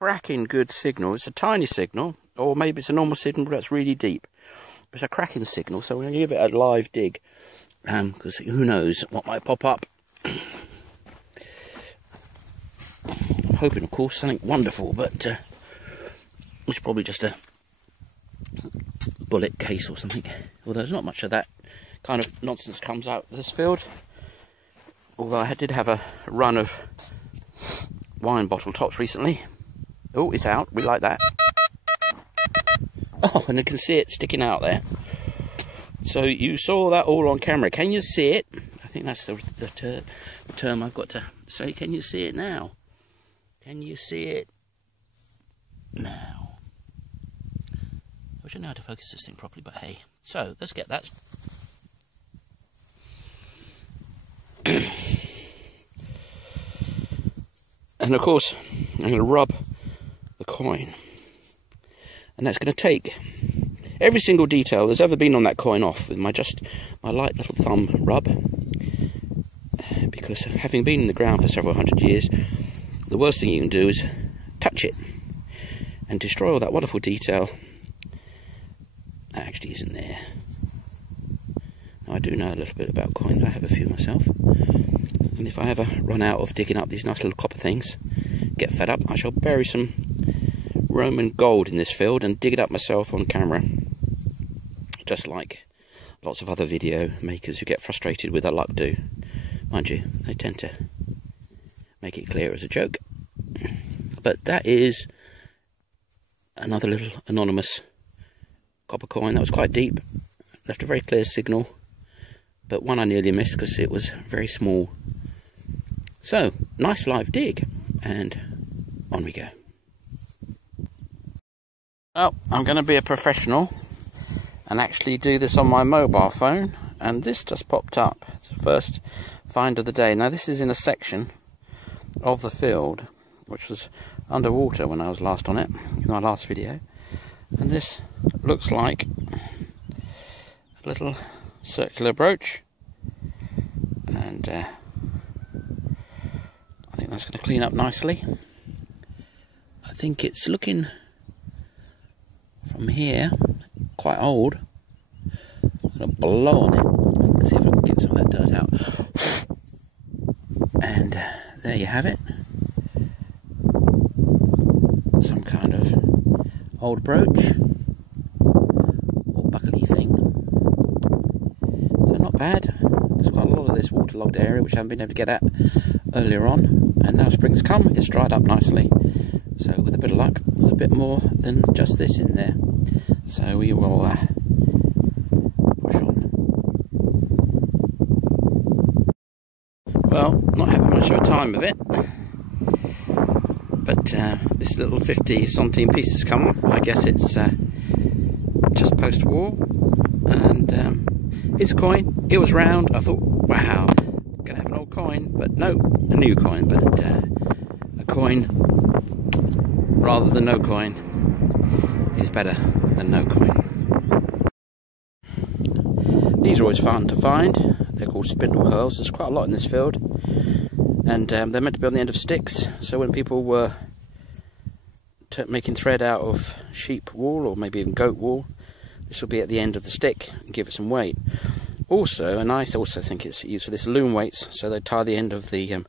cracking good signal. It's a tiny signal, or maybe it's a normal signal but that's really deep. It's a cracking signal, so we're going to give it a live dig, because who knows what might pop up. I'm hoping, of course, something wonderful, but it's probably just a bullet case or something. Although there's not much of that kind of nonsense comes out of this field. Although I did have a run of wine bottle tops recently. Oh, it's out. We like that. Oh, and you can see it sticking out there. So you saw that all on camera. Can you see it? I think that's the term I've got to say. Can you see it now? Can you see it now? I wish I knew how to focus this thing properly, but hey. So, let's get that. And of course, I'm going to rub the coin. And that's going to take every single detail there's ever been on that coin off with my light little thumb rub. Because having been in the ground for several hundred years, the worst thing you can do is touch it and destroy all that wonderful detail that actually isn't there. Now, I do know a little bit about coins. I have a few myself. And if I ever run out of digging up these nice little copper things, get fed up, I shall bury some Roman gold in this field and dig it up myself on camera. Just like lots of other video makers who get frustrated with their luck do. Mind you, they tend to make it clear as a joke. But that is another little anonymous copper coin that was quite deep. Left a very clear signal, but one I nearly missed because it was very small. So, nice live dig, and on we go. Well, I'm going to be a professional and actually do this on my mobile phone, and this just popped up. It's the first find of the day. Now, this is in a section of the field which was underwater when I was last on it, in my last video, and this looks like a little circular brooch, and I think that's going to clean up nicely. I think it's looking from here quite old. I'm going to blow on it and see if I can get some of that dirt out. And there you have it. Some kind of old brooch or buckly thing. So not bad. There's quite a lot of this waterlogged area which I haven't been able to get at earlier on, and now spring's come, it's dried up nicely. So with a bit of luck, there's a bit more than just this in there. So we will push on. Well, not having much of a time of it, but this little 50 centime piece has come up. I guess it's just post-war, and it's a coin. It was round. I thought, wow, gonna have an old coin, but no, a new coin, but a coin rather than no coin is better than no coin. These are always fun to find. They're called spindle hurls. There's quite a lot in this field, and they're meant to be on the end of sticks, so when people were making thread out of sheep wool or maybe even goat wool, this will be at the end of the stick and give it some weight. Also, and I also think it's used for this, loom weights, so they tie the end of the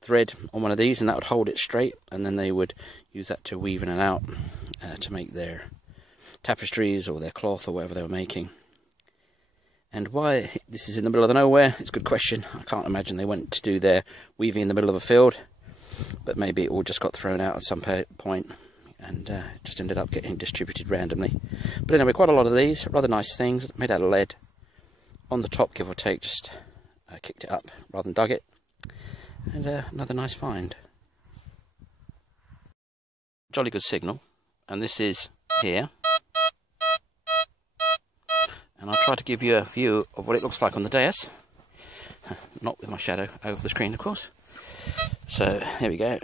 thread on one of these and that would hold it straight, and then they would use that to weave in and out to make their tapestries or their cloth or whatever they were making. And why this is in the middle of the nowhere, it's a good question. I can't imagine they went to do their weaving in the middle of a field, but maybe it all just got thrown out at some point and just ended up getting distributed randomly. But anyway, quite a lot of these, rather nice things, made out of lead. On the top, give or take, just kicked it up rather than dug it. And another nice find. Jolly good signal, and this is here. And I'll try to give you a view of what it looks like on the dais. Not with my shadow over the screen, of course. So, here we go.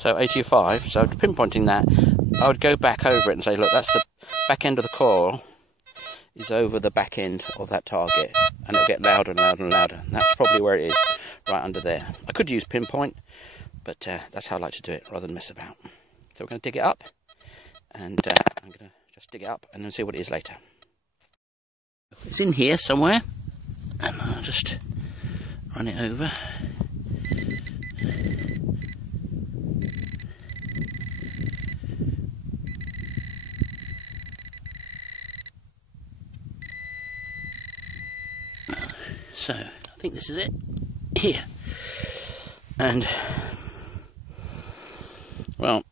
So, 85, so pinpointing that, I would go back over it and say, look, that's the back end of the coil. is over the back end of that target, and it'll get louder and louder and louder. And that's probably where it is, right under there. I could use pinpoint, but that's how I like to do it, rather than mess about. So we're going to dig it up, and I'm going to just dig it up and then see what it is later. It's in here somewhere, and I'll just run it over. So, I think this is it, here, and, well,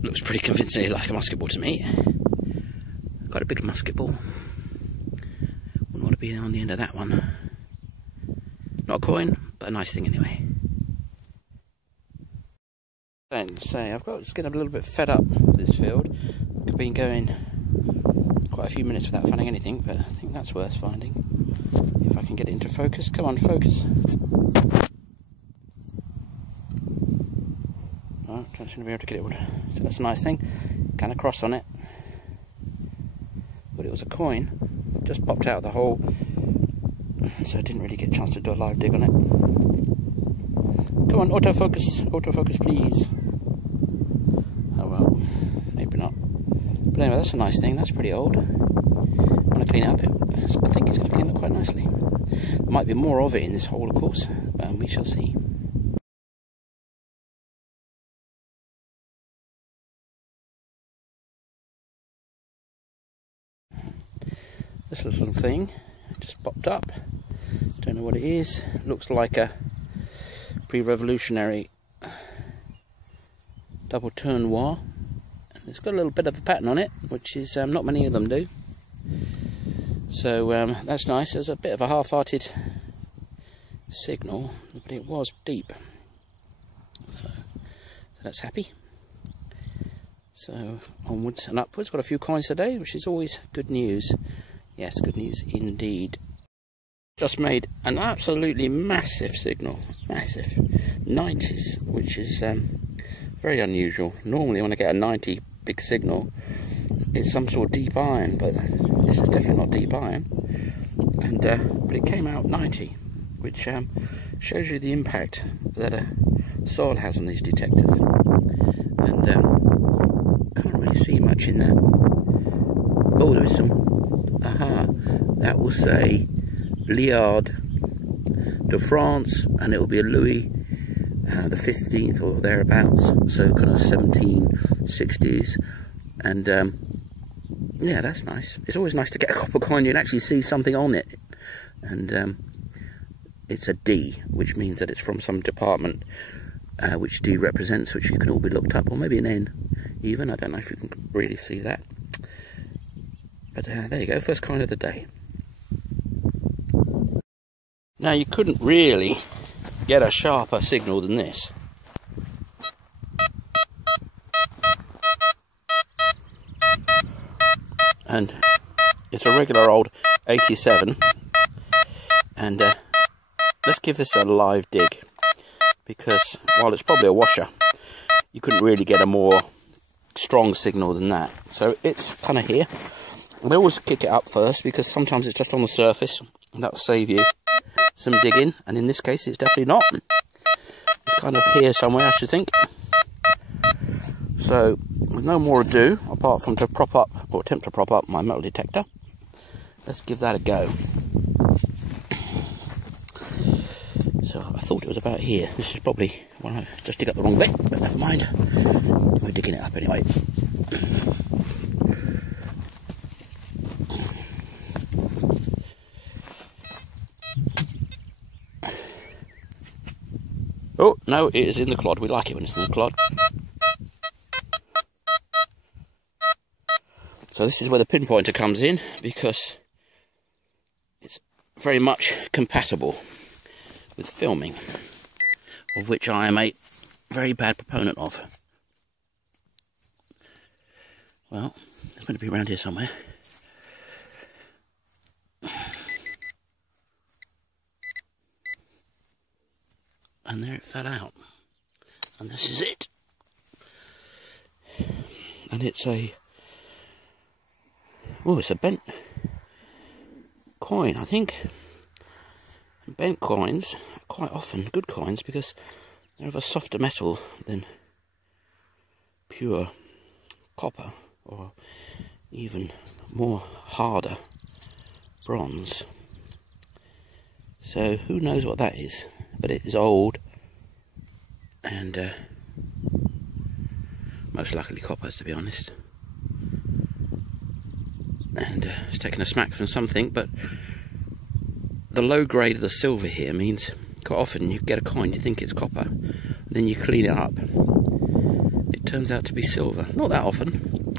looks pretty convincingly like a musket ball to me. Quite a big musket ball. Wouldn't want to be on the end of that one. Not a coin, but a nice thing anyway. Don't say, I've got just getting a little bit fed up with this field. I've been going quite a few minutes without finding anything, but I think that's worth finding. If I can get it into focus. Come on, focus. Oh, don't seem to be able to get it. So that's a nice thing. Kind of cross on it. But it was a coin. Just popped out of the hole. So I didn't really get a chance to do a live dig on it. Come on, autofocus. Autofocus, please. Oh well, maybe not. But anyway, that's a nice thing. That's pretty old. I want to clean it up. I think it's going to clean up quite nicely. There might be more of it in this hole, of course, but we shall see. This little thing just popped up. Don't know what it is. Looks like a pre-revolutionary double tournoir. It's got a little bit of a pattern on it, which is not many of them do. So that's nice. There's a bit of a half-hearted signal, but it was deep. So that's happy. So onwards and upwards. Got a few coins today, which is always good news. Yes, good news indeed. Just made an absolutely massive signal. Massive. 90s, which is very unusual. Normally when I get a 90 big signal, it's some sort of deep iron, but this is definitely not deep iron. And but it came out 90, which shows you the impact that soil has on these detectors. And can't really see much in that. Oh, there is some. Aha, that will say Liard de France, and it will be a Louis the 15th or thereabouts, so kind of 1760s, and yeah, that's nice. It's always nice to get a copper coin you can actually see something on it, and it's a D, which means that it's from some department, which D represents, which you can all be looked up, or maybe an N even. I don't know if you can really see that, but there you go, first coin of the day. Now you couldn't really get a sharper signal than this. And it's a regular old 87. And let's give this a live dig, because while it's probably a washer, you couldn't really get a more strong signal than that. So it's kind of here. We always kick it up first, because sometimes it's just on the surface, and that'll save you some digging, and in this case it's definitely not. It's kind of here somewhere, I should think. So with no more ado, apart from to prop up, or attempt to prop up my metal detector, let's give that a go. So I thought it was about here. This is probably, well, I just dig up the wrong bit, but never mind. We're digging it up anyway. Oh, no, it is in the clod. We like it when it's in the clod. So this is where the pinpointer comes in, because it's very much compatible with filming, of which I am a very bad proponent of. Well, it's going to be around here somewhere. And there it fell out. And this is it. And it's a Oh, it's a bent coin, I think. And bent coins are quite often good coins because they're of a softer metal than pure copper, or even more harder bronze. So who knows what that is, but it is old, and most likely copper, to be honest. And it's taken a smack from something, but the low grade of the silver here means quite often you get a coin, you think it's copper, and then you clean it up, it turns out to be silver. Not that often,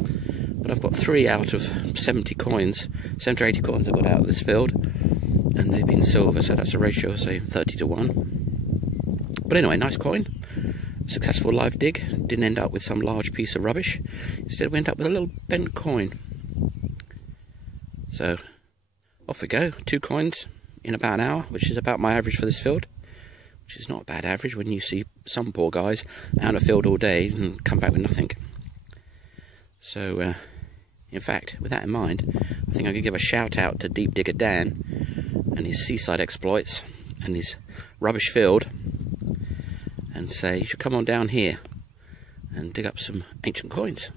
but I've got 3 out of 70 coins, 70 or 80 coins I've got out of this field, and they've been silver, so that's a ratio of, say, 30 to 1. But anyway, nice coin. Successful live dig. Didn't end up with some large piece of rubbish. Instead we ended up with a little bent coin. So, off we go. 2 coins in about an hour, which is about my average for this field. Which is not a bad average when you see some poor guys out in a field all day and come back with nothing. So, in fact, with that in mind, I think I could give a shout out to Deep Digger Dan and his seaside exploits and his rubbish field, and say you should come on down here and dig up some ancient coins.